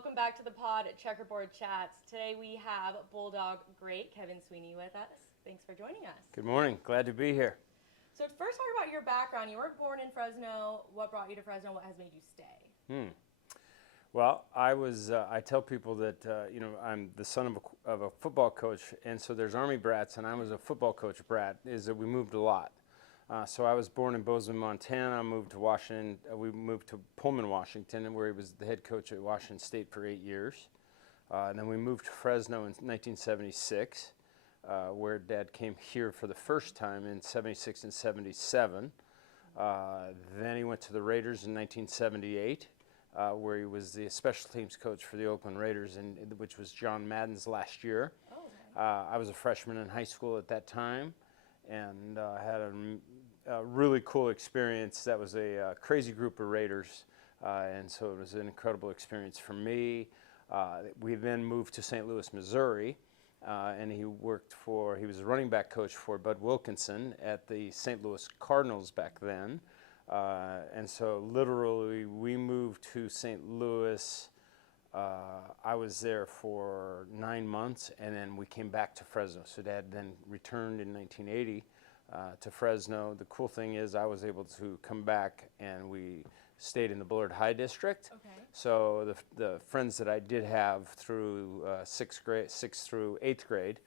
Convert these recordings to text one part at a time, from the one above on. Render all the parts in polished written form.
Welcome back to the Pawd at Checkerboard Chats. Today we have Bulldog great Kevin Sweeney with us. Thanks for joining us. Good morning. Glad to be here. So first talk about your background. You weren't born in Fresno. What brought you to Fresno? What has made you stay? Well, I tell people that, I'm the son of a football coach, and so there's Army brats, and I was a football coach brat, is that we moved a lot. So I was born in Bozeman, Montana. Moved to Washington. We moved to Pullman, Washington, where he was the head coach at Washington State for 8 years. And then we moved to Fresno in 1976, where Dad came here for the first time in 76 and 77. Then he went to the Raiders in 1978, where he was the special teams coach for the Oakland Raiders, which was John Madden's last year. Oh, okay. I was a freshman in high school at that time, and had a really cool experience. That was a crazy group of Raiders, and so it was an incredible experience for me. We then moved to St. Louis, Missouri, and he was a running back coach for Bud Wilkinson at the St. Louis Cardinals back then. And so literally we moved to St. Louis. I was there for 9 months, and then we came back to Fresno. So Dad then returned in 1980 to Fresno. The cool thing is I was able to come back, and we stayed in the Bullard High District. Okay. So the friends that I did have through sixth through 8th grade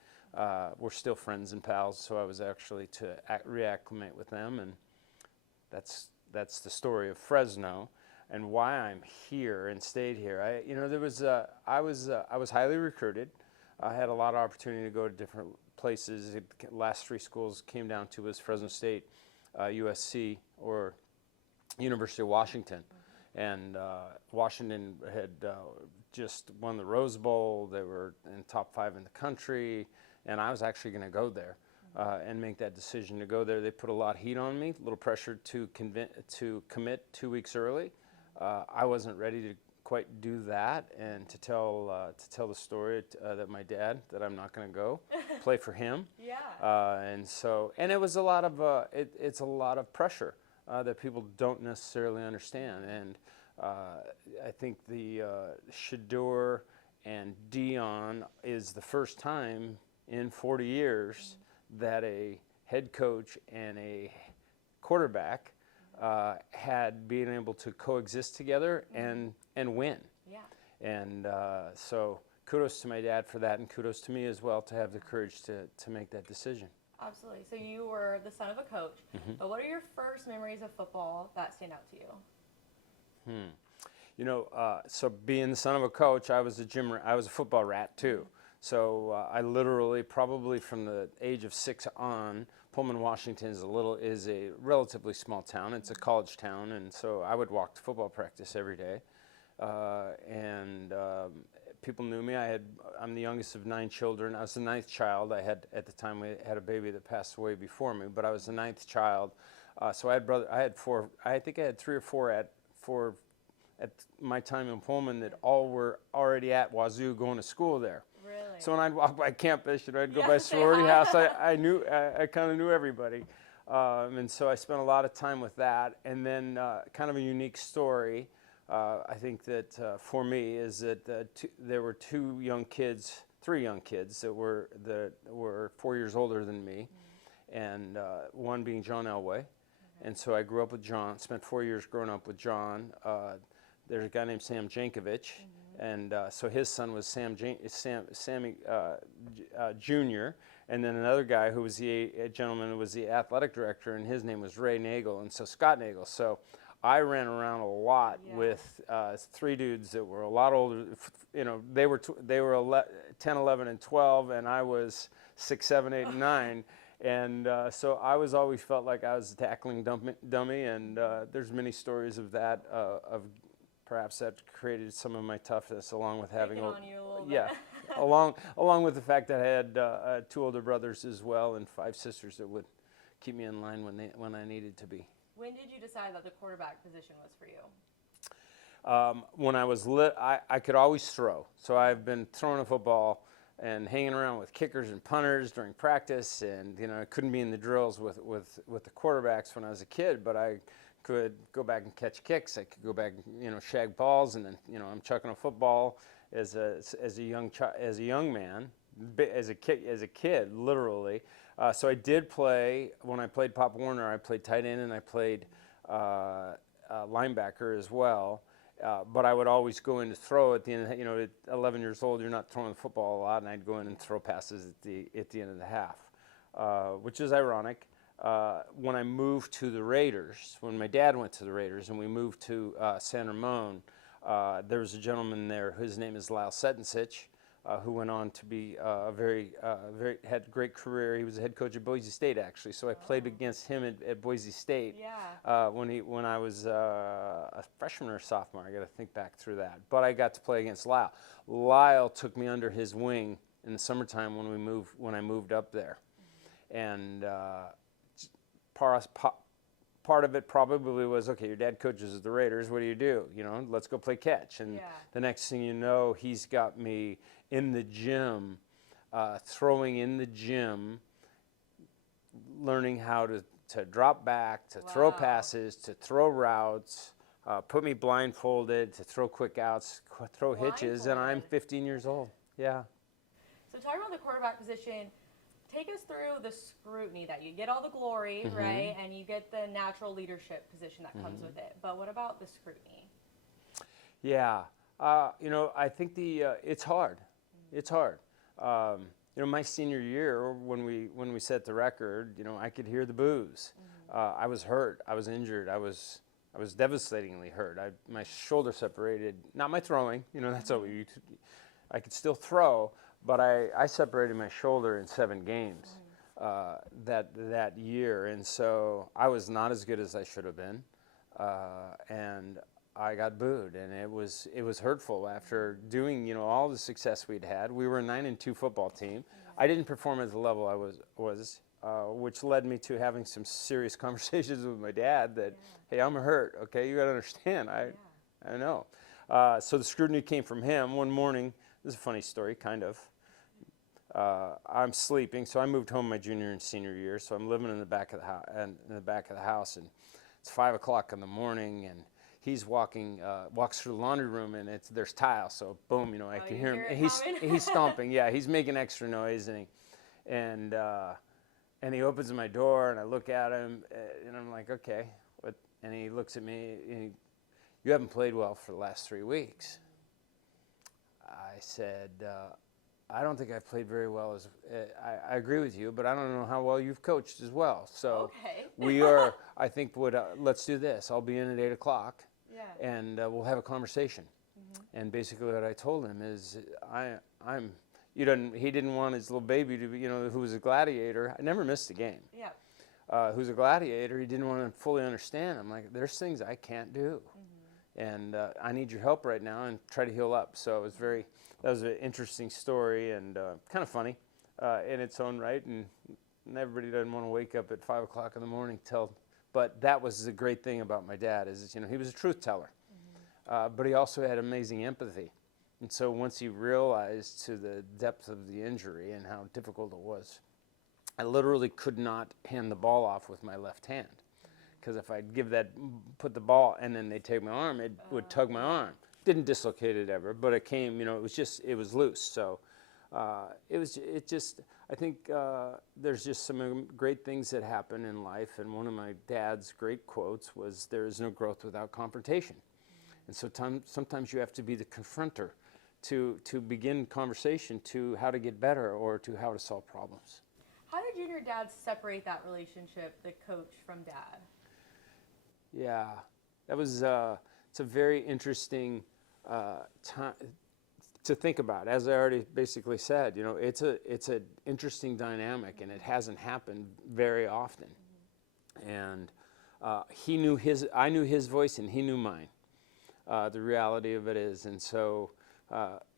were still friends and pals. So I was actually to reacclimate with them, and that's the story of Fresno and why I'm here and stayed here. I was highly recruited. I had a lot of opportunity to go to different places. The last 3 schools came down to was Fresno State, USC, or University of Washington. And Washington had just won the Rose Bowl. They were in top 5 in the country, and I was actually going to go there and make that decision to go there. They put a lot of heat on me, a little pressure to commit 2 weeks early. I wasn't ready to quite do that, and to tell the story that my dad, that I'm not going to go play for him. Yeah. And it was a lot of it's a lot of pressure that people don't necessarily understand. And I think the Shador and Dion is the first time in 40 years that a head coach and a quarterback had been able to coexist together and win. Yeah. And so kudos to my dad for that, and kudos to me as well to have the courage to make that decision. Absolutely. So you were the son of a coach. But what are your first memories of football that stand out to you? So being the son of a coach, I was a football rat too. So I literally, probably from the age of 6 on, Pullman, Washington is a relatively small town. It's a college town, and so I would walk to football practice every day. People knew me. I'm the youngest of 9 children. I was the 9th child. At the time we had a baby that passed away before me, but I was the 9th child. So I had 4. I think I had 3 or 4 at my time in Pullman that all were already at Wazoo going to school there. Really? So when I'd walk by campus, I'd go by sorority house. I kind of knew everybody, and so I spent a lot of time with that. And then kind of a unique story. I think that for me is that there were 3 young kids that were 4 years older than me, and one being John Elway. And so I grew up with John, spent 4 years growing up with John. There's a guy named Sam Jankovic, and so his son was Sammy Jr., and then another guy who was a gentleman who was the athletic director, and his name was Ray Nagel, and so Scott Nagel. So I ran around a lot with 3 dudes that were a lot older. They were 10, 11, and 12, and I was 6, 7, 8, and 9. And so I always felt like I was a tackling dummy, and there's many stories of that, of perhaps that created some of my toughness, along with having on you a little bit. along with the fact that I had 2 older brothers as well, and 5 sisters that would keep me in line when I needed to be. When did you decide that the quarterback position was for you? When I was I could always throw. So I've been throwing a football and hanging around with kickers and punters during practice, and I couldn't be in the drills with the quarterbacks when I was a kid, but I could go back and catch kicks. I could go back and shag balls, and then I'm chucking a football as a young man, as a kid, literally. So I did play when I played Pop Warner. I played tight end and I played linebacker as well. But I would always go in to throw at the end. At 11 years old, you're not throwing the football a lot, and I'd go in and throw passes at the end of the half, which is ironic. When I moved to the Raiders, when my dad went to the Raiders, and we moved to San Ramon, there was a gentleman there. His name is Lyle Setensich, who went on to be had a great career. He was the head coach at Boise State, actually. So I played against him at Boise State when I was a freshman or sophomore. I got to think back through that. But I got to play against Lyle. Lyle took me under his wing in the summertime when I moved up there, and part of it probably was, okay, your dad coaches the Raiders, what do you do? Let's go play catch. And the next thing you know, he's got me in the gym, throwing in the gym, learning how to drop back, to throw passes, to throw routes, put me blindfolded, to throw quick outs, throw hitches, and I'm 15 years old. Yeah. So talking about the quarterback position, take us through the scrutiny that you get all the glory, right? And you get the natural leadership position that comes with it. But what about the scrutiny? Yeah. I think it's hard. It's hard. My senior year, when we set the record, I could hear the boos. I was hurt. I was injured. I was devastatingly hurt. My shoulder separated. Not my throwing. That's all I could still throw. But I separated my shoulder in 7 games that year, and so I was not as good as I should have been, and I got booed, and it was hurtful after doing all the success we'd had. We were a 9-2 football team. I didn't perform at the level I was, which led me to having some serious conversations with my dad. That hey, I'm hurt. Okay, you got to understand. I know. So the scrutiny came from him one morning. This is a funny story, kind of. I'm sleeping, so I moved home my junior and senior year. So I'm living in the back of the house, and it's 5 o'clock in the morning, and he's walks through the laundry room, and there's tile. So boom, I can hear him. He's stomping. Yeah, he's making extra noise, and he opens my door, and I look at him, and I'm like, okay, what? And he looks at me, and you haven't played well for the last 3 weeks. I said, I don't think I've played very well. I agree with you, but I don't know how well you've coached as well. So I think let's do this. I'll be in at 8 o'clock, and we'll have a conversation. And basically what I told him is he didn't want his little baby to be, who was a gladiator. I never missed a game. Yeah. Who's a gladiator, he didn't want to fully understand. I'm like, there's things I can't do. And I need your help right now, and try to heal up. So that was an interesting story, and kind of funny in its own right. And everybody doesn't want to wake up at 5 o'clock in the morning but that was the great thing about my dad is, he was a truth teller, but he also had amazing empathy. And so once he realized to the depth of the injury and how difficult it was, I literally could not hand the ball off with my left hand. Because if I'd put the ball, and then they'd take my arm, it would tug my arm. Didn't dislocate it ever, but it came, it was loose. So I think there's just some great things that happen in life. And one of my dad's great quotes was, there is no growth without confrontation. And so sometimes you have to be the confronter to begin conversation to how to get better or to how to solve problems. How did you and your dad separate that relationship, the coach from dad? Yeah, that was it's a very interesting time to think about. As I already basically said, it's an interesting dynamic, and it hasn't happened very often. And I knew his voice, and he knew mine. The reality of it is, and so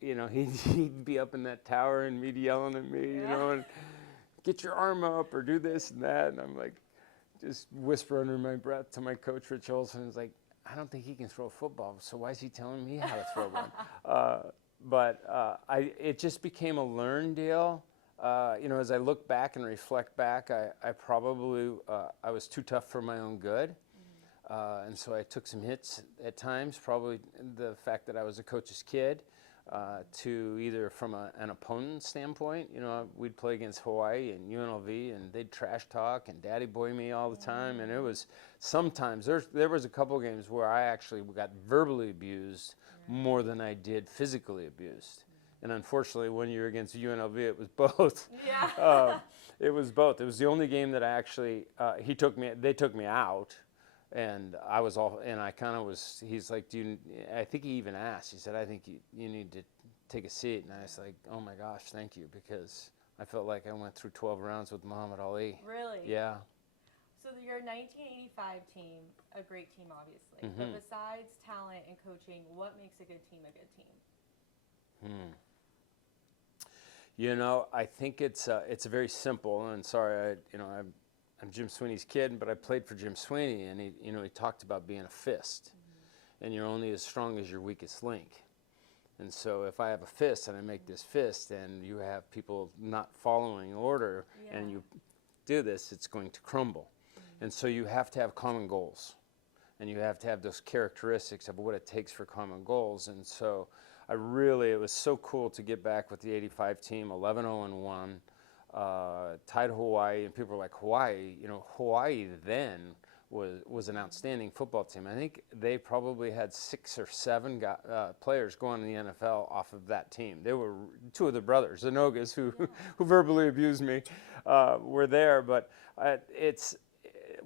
he'd be up in that tower, and me yelling at me, and get your arm up or do this and that, and I'm like, just whisper under my breath to my coach, Rich Olson. He's like, I don't think he can throw a football, so why is he telling me how to throw one? It just became a learn deal. As I look back and reflect back, I probably I was too tough for my own good. And so I took some hits at times, probably the fact that I was a coach's kid, to either from an opponent standpoint. We'd play against Hawaii and UNLV, and they'd trash talk and daddy boy me all the time. And it was sometimes, there was a couple games where I actually got verbally abused more than I did physically abused. And unfortunately, 1 year against UNLV, it was both. Yeah. It was both. It was the only game that I actually, they took me out. And I was all, and I kind of was, he's like, I think he even asked, he said, I think you need to take a seat. And I was like, oh my gosh, thank you, because I felt like I went through 12 rounds with Muhammad Ali. Really? Yeah. So your 1985 team, a great team, obviously. But besides talent and coaching, what makes a good team a good team? I think it's very simple. And sorry, I'm Jim Sweeney's kid, but I played for Jim Sweeney, and he talked about being a fist, and you're only as strong as your weakest link. And so if I have a fist and I make this fist, and you have people not following order, and you do this, it's going to crumble. And so you have to have common goals, and you have to have those characteristics of what it takes for common goals. And so it was so cool to get back with the '85 team, 11-0-1. Tied Hawaii, and people were like, Hawaii then was an outstanding football team. I think they probably had 6 or 7 players going to the NFL off of that team. They were 2 of the brothers, the Nogas, who verbally abused me, were there. But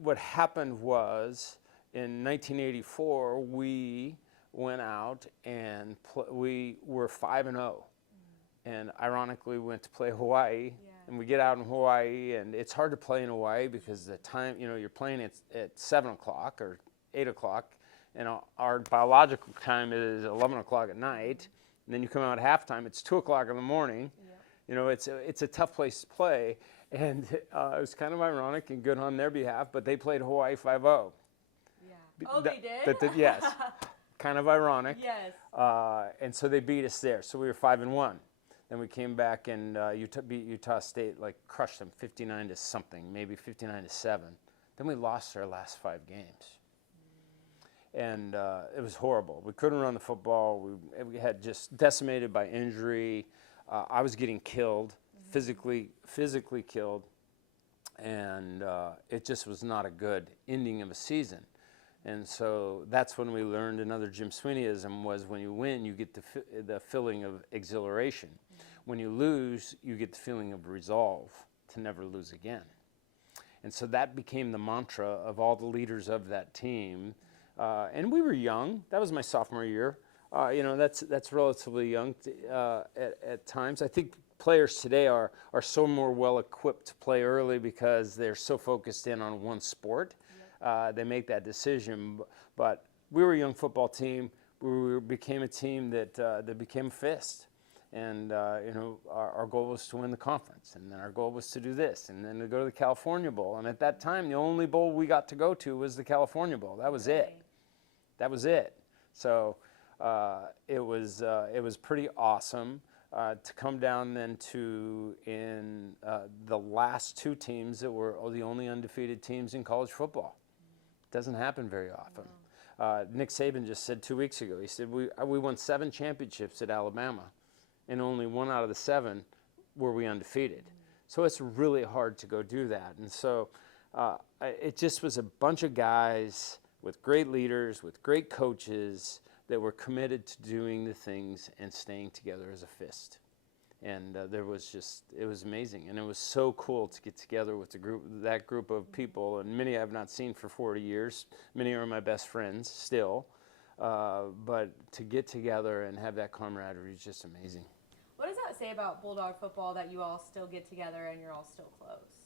what happened was in 1984, we went out and we were 5-0. And ironically, we went to play Hawaii. And we get out in Hawaii, and it's hard to play in Hawaii because the time, you're playing at 7 o'clock or 8 o'clock, and our biological time is 11 o'clock at night. And then you come out at halftime, it's 2 o'clock in the morning. It's a tough place to play. And it was kind of ironic and good on their behalf, but they played Hawaii 5-0. Yeah. Oh, they did? Yes. Kind of ironic. Yes. And so they beat us there. So we were 5-1. Then we came back and beat Utah State, crushed them 59 to something, maybe 59 to 7. Then we lost our last 5 games. And it was horrible. We couldn't run the football. We had just decimated by injury. I was getting killed, physically killed. And it just was not a good ending of a season. And so that's when we learned another Jim Sweeneyism was when you win, you get the feeling of exhilaration. When you lose, you get the feeling of resolve to never lose again. And so that became the mantra of all the leaders of that team. And we were young. That was my sophomore year. That's relatively young at times. I think players today are so more well equipped to play early because they're so focused in on one sport. They make that decision. But we were a young football team. We became a team that became a fist. And, our goal was to win the conference. And then our goal was to do this. And then to go to the California Bowl. And at that time, the only bowl we got to go to was the California Bowl. That was it. That was it. So it was pretty awesome to come down then to in the last 2 teams that were the only undefeated teams in college football. It doesn't happen very often. Nick Saban just said 2 weeks ago, he said, we won 7 championships at Alabama, and only 1 out of the 7 were we undefeated. So it's really hard to go do that. And so it just was a bunch of guys with great leaders, with great coaches that were committed to doing the things and staying together as a fist. And it was amazing. And it was so cool to get together with that group of people. And many I've not seen for 40 years. Many are my best friends still. But to get together and have that camaraderie is just amazing. What does that say about Bulldog football that you all still get together and you're all still close?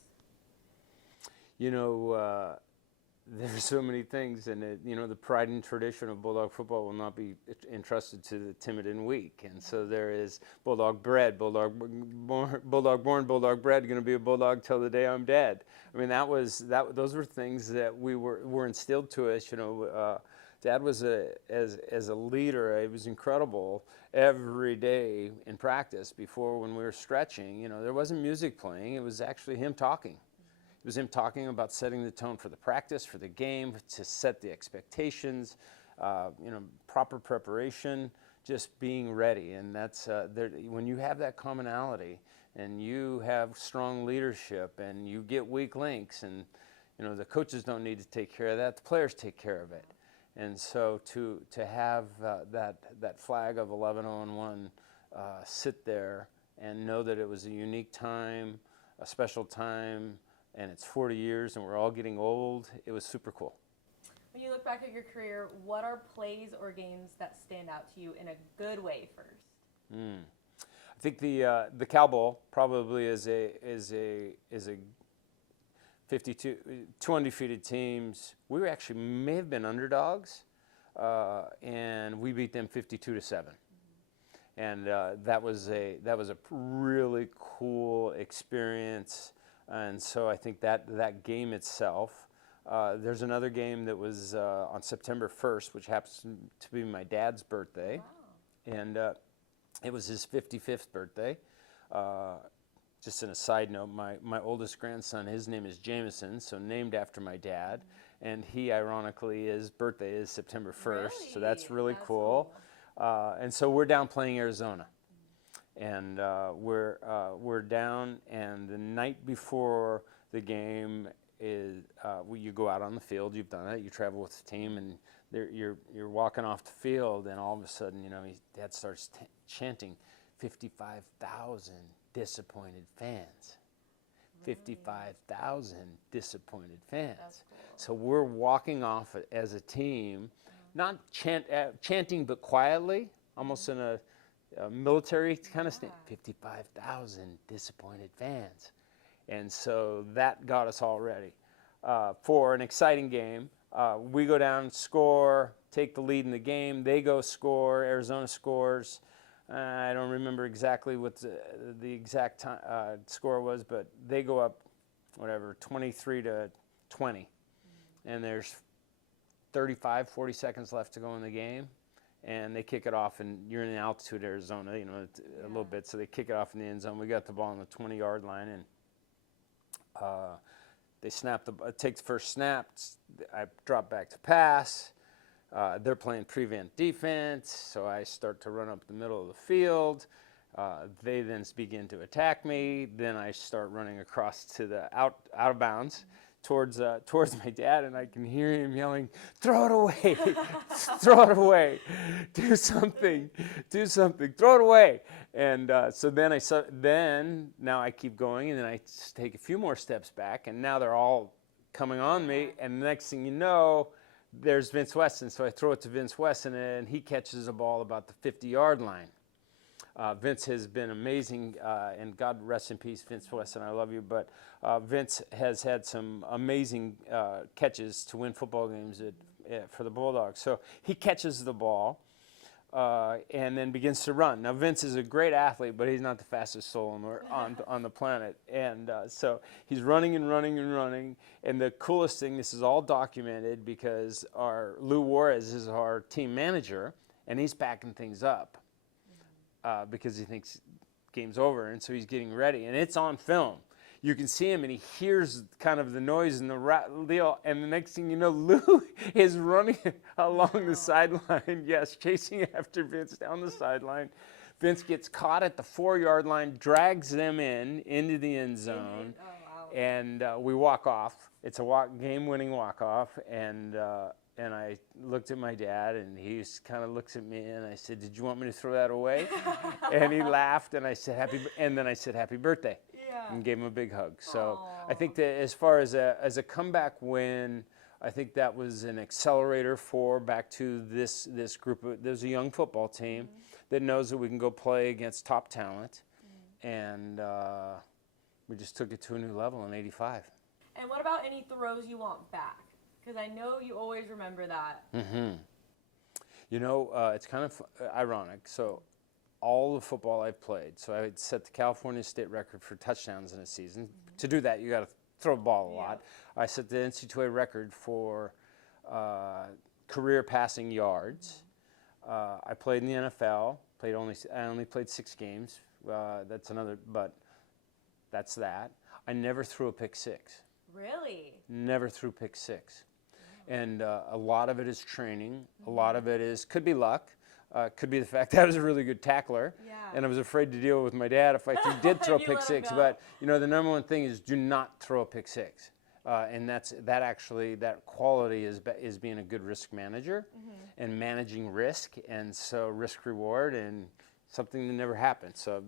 There's so many things, and the pride and tradition of Bulldog football will not be entrusted to the timid and weak. And so there is Bulldog bred, Bulldog born, Bulldog bred, going to be a Bulldog till the day I'm dead. I mean, those were things that were instilled to us. Dad was as a leader, he was incredible. Every day in practice, before when we were stretching, there wasn't music playing. It was actually him talking. It was him talking about setting the tone for the practice, for the game, to set the expectations, proper preparation, just being ready. And that's when you have that commonality and you have strong leadership and you get weak links, and the coaches don't need to take care of that, the players take care of it. And so to have that flag of 11-0-1 sit there and know that it was a unique time, a special time, and it's 40 years and we're all getting old, it was super cool. When you look back at your career, what are plays or games that stand out to you in a good way first? I think the Cow Bowl probably is a 52, two undefeated teams. We were actually may have been underdogs, and we beat them 52-7. And that was a really cool experience. And so I think that game itself. There's another game that was on September 1st, which happens to be my dad's birthday. Wow. And it was his 55th birthday. Just in a side note, my oldest grandson, his name is Jameson, so named after my dad. Mm-hmm. And he, ironically, his birthday is September 1st, really? So that's really cool. And so we're down playing Arizona. And we're down, and the night before the game is you go out on the field. You've done it. You travel with the team, and you're walking off the field, and all of a sudden, Dad starts chanting, 55,000 disappointed fans. 55,000 disappointed fans. Cool. So we're walking off as a team, not chanting, but quietly, almost in a military kind of stand. 55,000 disappointed fans. And so that got us all ready for an exciting game. We go down, score, take the lead in the game. They go score. Arizona scores. I don't remember exactly what the exact score was, but they go up, 23-20. And there's 35, 40 seconds left to go in the game. And they kick it off, and you're in altitude, Arizona, a little bit. So they kick it off in the end zone. We got the ball on the 20-yard line, and they take the first snap. I drop back to pass. They're playing prevent defense, so I start to run up the middle of the field. They then begin to attack me. Then I start running across to the out of bounds towards my dad, and I can hear him yelling, "Throw it away! Throw it away! Do something! Do something! Throw it away!" And so then now I keep going, and then I take a few more steps back, and now they're all coming on me, and the next thing you know, there's Vince Weston. So I throw it to Vince Weston, and he catches the ball about the 50-yard line. Vince has been amazing, and God rest in peace, Vince Weston, I love you, but Vince has had some amazing catches to win football games for the Bulldogs. So he catches the ball and then begins to run. Now, Vince is a great athlete, but he's not the fastest soul on the planet. And so he's running and running and running. And the coolest thing, this is all documented because our Lou Juarez is our team manager, and he's packing things up. Because he thinks game's over, and so he's getting ready, and it's on film. You can see him, and he hears kind of the noise and the deal, and the next thing you know, Lou is running along the sideline, yes, chasing after Vince down the sideline. Vince gets caught at the 4-yard line, drags them into the end zone, and we walk off. It's a game-winning walk-off, and I looked at my dad, and he kind of looks at me, and I said, "Did you want me to throw that away?" And he laughed, and I said, "Happy birthday," and gave him a big hug. So I think that as far as a comeback win, I think that was an accelerator back to this group. There's a young football team that knows that we can go play against top talent, and we just took it to a new level in '85. And what about any throws you want back? Because I know you always remember that. Mm-hmm. It's kind of ironic. So all the football I've played, so I had set the California state record for touchdowns in a season. Mm-hmm. To do that, you got to throw the ball a lot. I set the NCAA record for career passing yards. Mm-hmm. I played in the NFL. I only played 6 games. That's that. I never threw a pick 6. Really? Never threw pick six. And a lot of it is training. A lot of it could be luck. Could be the fact that I was a really good tackler. Yeah. And I was afraid to deal with my dad if I did throw You pick let him six. go. But, you know, the number one thing is do not throw a pick six. And that quality is being a good risk manager and managing risk. And so risk reward and something that never happened. So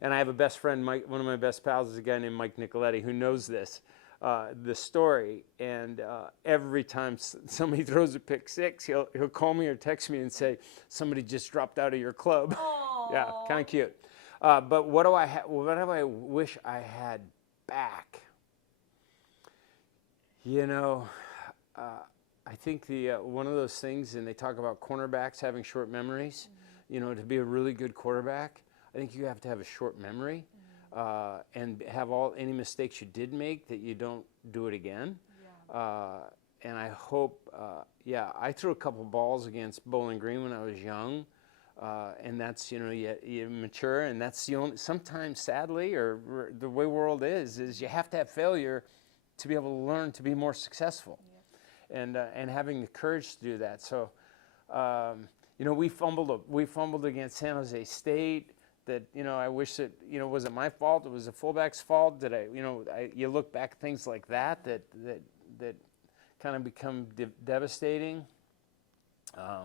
and I have a best friend, Mike, one of my best pals is a guy named Mike Nicoletti who knows this story. And every time somebody throws a pick six, he'll call me or text me and say, somebody just dropped out of your club. Aww. Yeah, kind of cute. But what do I wish I had back? You know, I think one of those things, and they talk about cornerbacks having short memories. You know, to be a really good quarterback, I think you have to have a short memory and have any mistakes you did make that you don't do it again. Yeah. And I hope, I threw a couple balls against Bowling Green when I was young. And that's, you know, you mature, and that's the only, sometimes sadly, or the way world is you have to have failure to be able to learn to be more successful. Yeah. And having the courage to do that. So, you know, we fumbled against San Jose State. That, you know, I wish that, you know, was it my fault? It was the fullback's fault. Did you look back at things like that kind of become devastating.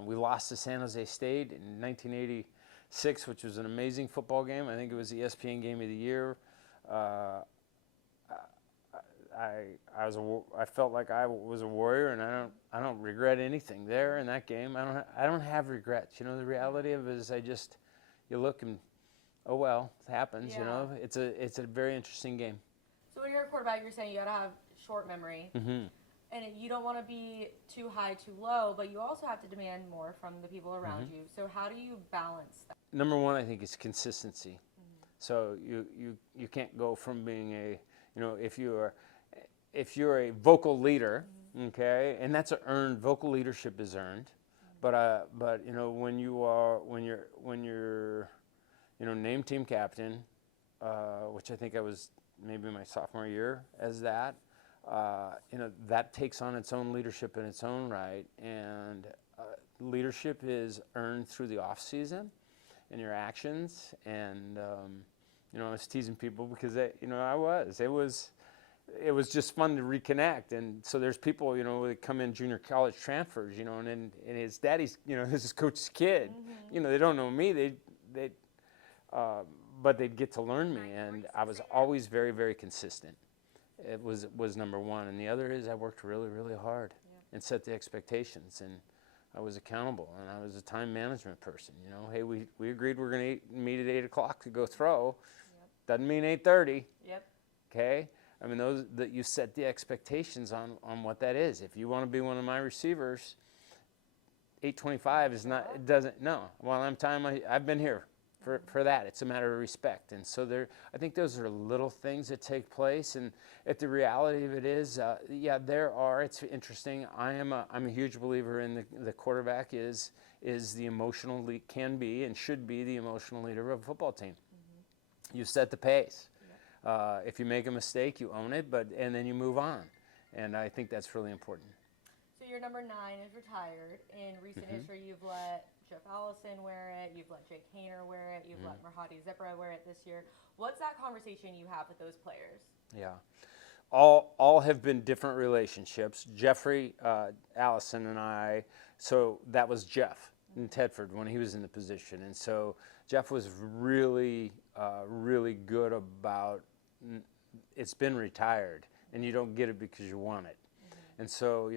We lost to San Jose State in 1986, which was an amazing football game. I think it was the ESPN Game of the Year. I felt like I was a warrior, and I don't regret anything there in that game. I don't have regrets. You know, the reality of it is you look and, oh well, it happens. Yeah. You know, it's a very interesting game. So when you're a quarterback, you're saying you got to have short memory. Mm-hmm. And you don't want to be too high, too low, but you also have to demand more from the people around you. So how do you balance that? Number one, I think, is consistency. Mm-hmm. So you can't go from being if you're a vocal leader, okay, and that's vocal leadership is earned. Mm-hmm. But you know, when you're named team captain, which I think I was maybe my sophomore year as that. That takes on its own leadership in its own right, and leadership is earned through the off season and your actions. And I was teasing people because it was just fun to reconnect. And so there's people, that come in junior college transfers, and his daddy's, this is coach's kid. Mm-hmm. They don't know me. But they'd get to learn me, and I was always very, very consistent. It was number one, and the other is I worked really, really hard and set the expectations, and I was accountable, and I was a time management person. Hey, we agreed we're going to meet at 8 o'clock to go throw. Yep. Doesn't mean 8:30. Yep. Okay. I mean that you set the expectations on what that is. If you want to be one of my receivers, 8:25 is not. It doesn't. No. While I'm time, I've been here. For that, it's a matter of respect, and so I think those are little things that take place. And the reality of it is, there are. It's interesting. I'm a huge believer in the quarterback is the emotional can be and should be the emotional leader of a football team. Mm-hmm. You set the pace. Yeah. If you make a mistake, you own it, and then you move on, and I think that's really important. So your number 9 is retired. In recent history, you've let Jeff Allison wear it, you've let Jake Hayner wear it, you've let Merhati Zipra wear it this year. What's that conversation you have with those players? Yeah. All have been different relationships. Jeffrey Allison and I, so that was Jeff in Tedford when he was in the position. And so Jeff was really, really good about it's been retired, and you don't get it because you want it. And so,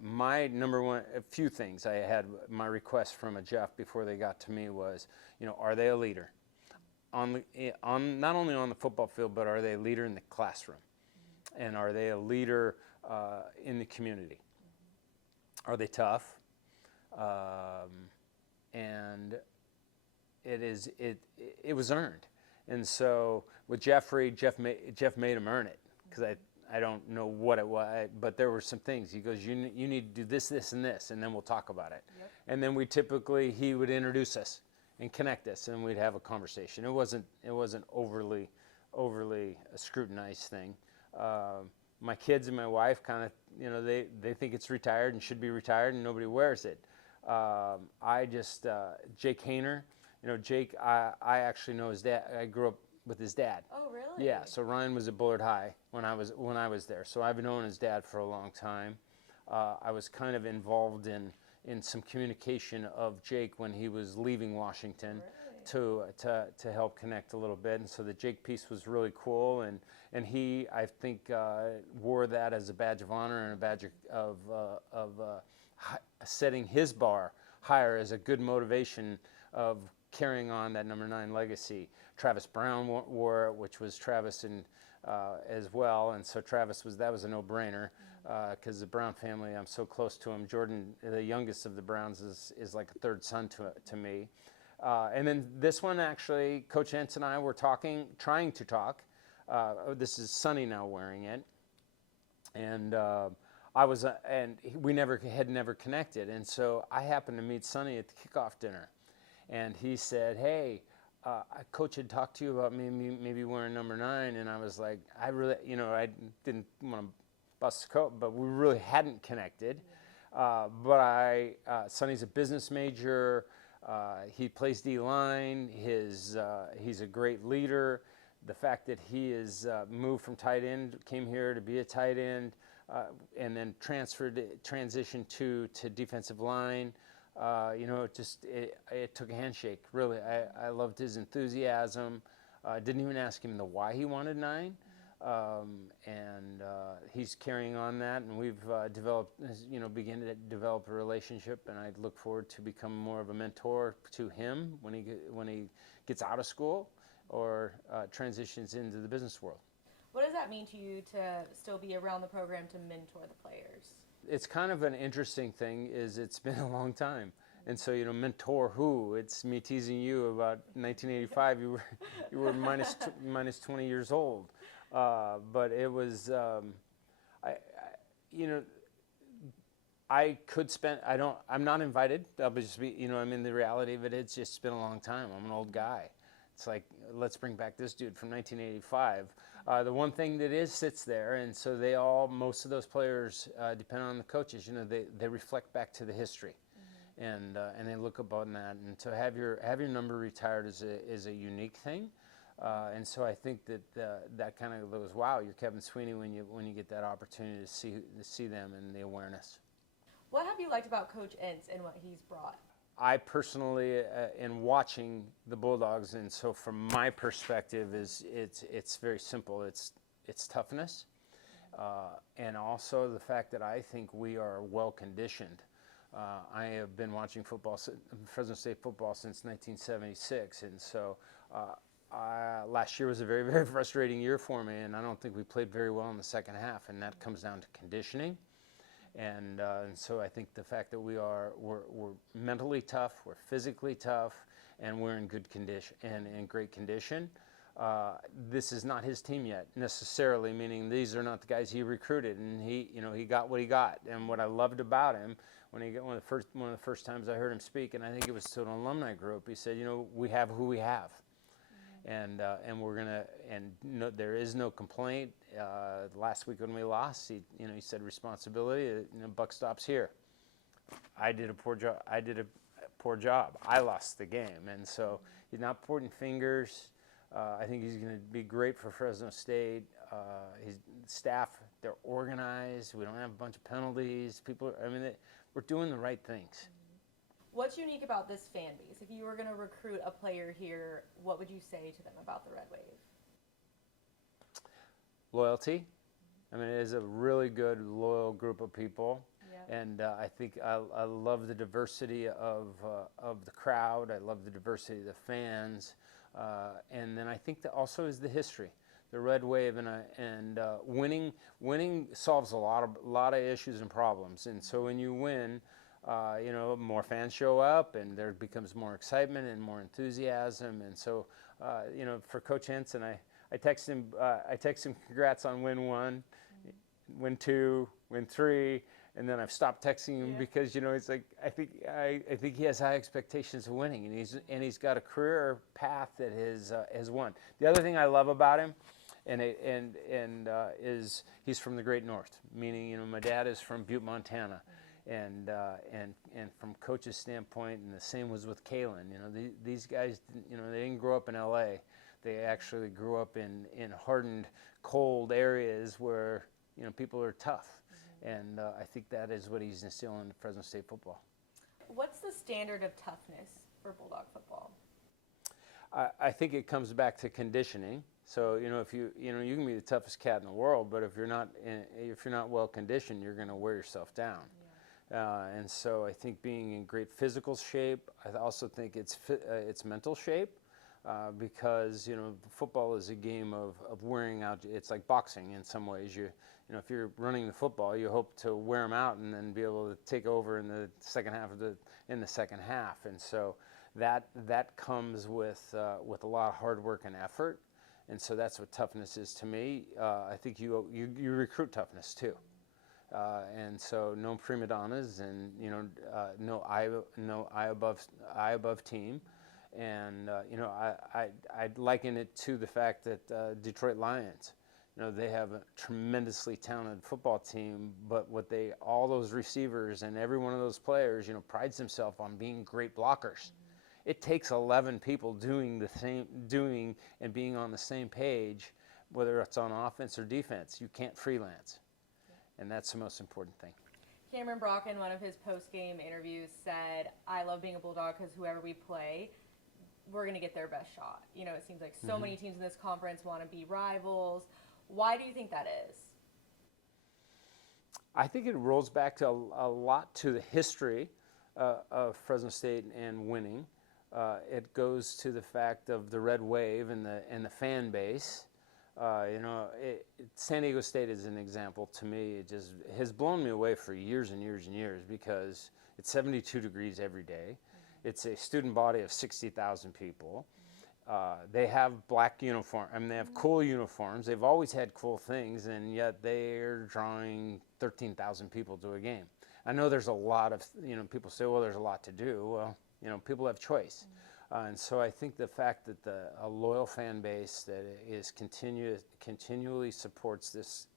my number one, a few things I had, my request from a Jeff before they got to me was, are they a leader? On not only on the football field, but are they a leader in the classroom? Mm-hmm. And are they a leader in the community? Mm-hmm. Are they tough? And it was earned. And so with Jeff made him earn it, because I don't know what it was, but there were some things. He goes, you need to do this, this, and this, and then we'll talk about it. Yep. And then he would introduce us and connect us, and we'd have a conversation. It wasn't overly a scrutinized thing. my kids and my wife kind of, they think it's retired and should be retired, and nobody wears it. Jake Hayner, Jake, I actually know his dad. I grew up with his dad. Oh, really? Yeah. So Ryan was at Bullard High when I was there. So I've known his dad for a long time. I was kind of involved in some communication of Jake when he was leaving Washington. Really? To help connect a little bit, and so the Jake piece was really cool, and he, I think, wore that as a badge of honor and a badge of setting his bar higher as a good motivation of carrying on that number 9 legacy. Travis Brown wore it, which was Travis and as well, and so that was a no-brainer because the Brown family, I'm so close to him. Jordan, the youngest of the Browns, is like a third son to me. And then this one, actually, Coach Entz and I were trying to talk. This is Sonny now wearing it, and we had never connected. And so I happened to meet Sonny at the kickoff dinner, and he said, "Hey, Coach had talked to you about maybe wearing number 9," and I was like, I really, I didn't want to bust the coat, but we really hadn't connected. Sonny's a business major. He plays D-line. He's a great leader. The fact that he is moved from tight end, came here to be a tight end, and then transitioned to defensive line. It took a handshake. Really, I loved his enthusiasm. Didn't even ask him why he wanted 9. He's carrying on that, and we've begun to develop a relationship, and I look forward to becoming more of a mentor to him when he gets out of school or transitions into the business world. What does that mean to you to still be around the program to mentor the players? It's kind of an interesting thing. It's been a long time. And so, mentor who? It's me teasing you about 1985. You were minus 20 years old. But it was, I could spend, I'm not invited. I'll just be, the reality of it, it's just been a long time. I'm an old guy. It's like, let's bring back this dude from 1985. The one thing that sits there, and so most of those players, depending on the coaches, they reflect back to the history. Mm-hmm. And they look upon that. And to have your number retired is a unique thing. And so I think that kind of goes, wow, you're Kevin Sweeney when you get that opportunity to see them and the awareness. What have you liked about Coach Entz and what he's brought? I personally, in watching the Bulldogs, and so from my perspective, it's very simple. It's toughness, and also the fact that I think we are well conditioned. I have been watching Fresno State football since 1976, and so. Last year was a very, very frustrating year for me, and I don't think we played very well in the second half, and that comes down to conditioning. And so I think the fact that we're mentally tough, we're physically tough, and we're in good condition and in great condition. This is not his team yet necessarily, meaning these are not the guys he recruited, and he got what he got. And what I loved about him one of the first times I heard him speak, and I think it was to an alumni group, he said, we have who we have. And there is no complaint. Last week when we lost, he said responsibility. Buck stops here. I did a poor job. I lost the game, and so he's not pointing fingers. I think he's going to be great for Fresno State. His staff, they're organized. We don't have a bunch of penalties. We're doing the right things. What's unique about this fan base? If you were going to recruit a player here, what would you say to them about the Red Wave? Loyalty. It is a really good, loyal group of people. Yep. And I think I love the diversity of the crowd. I love the diversity of the fans. And then I think that also is the history. The Red Wave and winning solves a lot of issues and problems. And so when you win, more fans show up, and there becomes more excitement and more enthusiasm. And so, for Coach Entz, and I text him congrats on win 1, win 2, win 3, and then I've stopped texting him because it's like I think he has high expectations of winning, and he's got a career path that has won. The other thing I love about him he's from the Great North, meaning, you know, my dad is from Butte, Montana, and from coach's standpoint, and the same was with Kalen. You know, these guys, you know, they didn't grow up in L.A. They actually grew up in hardened, cold areas where, you know, people are tough, and I think that is what he's instilling in Fresno State football. What's the standard of toughness for Bulldog football? I think it comes back to conditioning. So, you know, if you can be the toughest cat in the world, but if you're not well conditioned, you're going to wear yourself down. Yeah. And so I think being in great physical shape. I also think it's mental shape, because, you know, football is a game of wearing out. It's like boxing in some ways. You know, if you're running the football, you hope to wear them out and then be able to take over in the second half And so that comes with a lot of hard work and effort. And so that's what toughness is to me. I think you recruit toughness too. And so no prima donnas, and, you know, no eye above team. And you know, I'd liken it to the fact that Detroit Lions, you know, they have a tremendously talented football team, but all those receivers and every one of those players, you know, prides themselves on being great blockers. It takes 11 people doing and being on the same page, whether it's on offense or defense. You can't freelance, and that's the most important thing. Cameron Brock, in one of his post-game interviews, said, "I love being a Bulldog because whoever we play, we're going to get their best shot." You know, it seems like so many teams in this conference want to be rivals. Why do you think that is? I think it rolls back to a lot to the history of Fresno State and winning. It goes to the fact of the red wave and the fan base. You know, San Diego State is an example to me. It just has blown me away for years and years and years, because it's 72 degrees every day. It's a student body of 60,000 people. They have black uniform. I mean, they have cool uniforms. They've always had cool things, and yet they're drawing 13,000 people to a game. I know there's a lot of, you know, people say, well, there's a lot to do. Well, you know, people have choice. And so I think the fact that a loyal fan base that is continually supports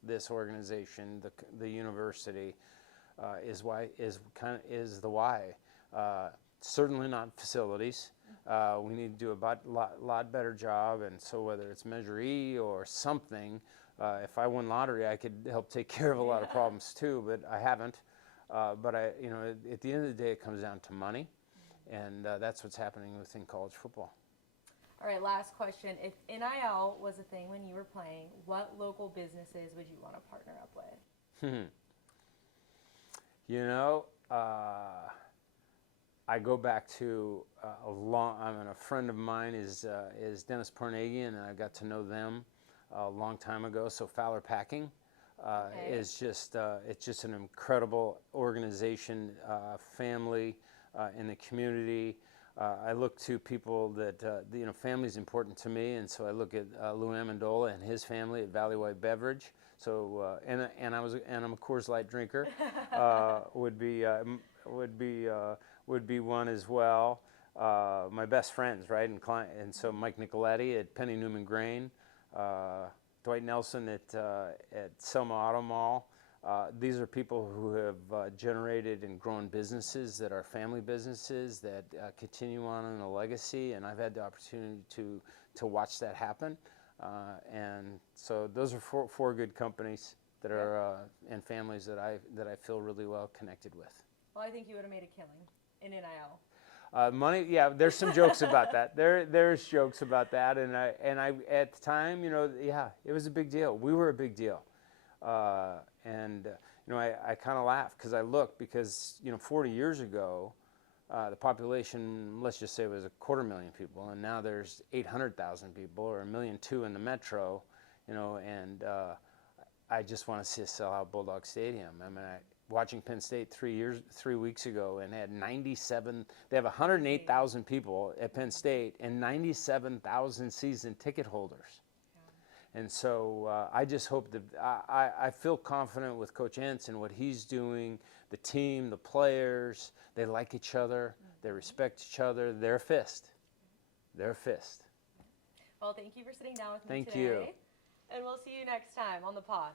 this organization, the university, is the why. Certainly not facilities. We need to do a lot better job, and so whether it's Measure E or something, if I won lottery, I could help take care of a lot of problems too, but I haven't. But you know, at the end of the day, it comes down to money, and that's what's happening within college football. All right, last question. If NIL was a thing when you were playing, what local businesses would you want to partner up with? You know, I go back to a friend of mine is Dennis Parnagian, and I got to know them a long time ago. So Fowler Packing is just it's just an incredible organization, family in the community. I look to people that you know, family is important to me, and so I look at Lou Amendola and his family at Valley White Beverage. So and I'm a Coors Light drinker. Would be one as well. My best friends, right, and so Mike Nicoletti at Penny Newman Grain, Dwight Nelson at Selma Auto Mall. These are people who have generated and grown businesses that are family businesses that continue on in a legacy, and I've had the opportunity to watch that happen. And so those are four good companies that are and families that I feel really well connected with. Well, I think you would have made a killing in NIL. Money, yeah. There's some jokes about that. There's jokes about that, and I at the time, you know, yeah, it was a big deal. We were a big deal, and you know, I kind of laugh because you know, 40 years ago, the population, let's just say, was 250,000 people, and now there's 800,000 people, or 1.2 million in the metro, you know, and I just want to see us sell out Bulldog Stadium. I mean, watching Penn State 3 weeks ago, and had 97. They have 108,000 people at Penn State and 97,000 season ticket holders. Yeah. And so I just hope that I feel confident with Coach Entz and what he's doing. The team, the players, they like each other, they respect each other. They're a fist. They're a fist. Well, thank you for sitting down with me today. Thank you. And we'll see you next time on the Pawd.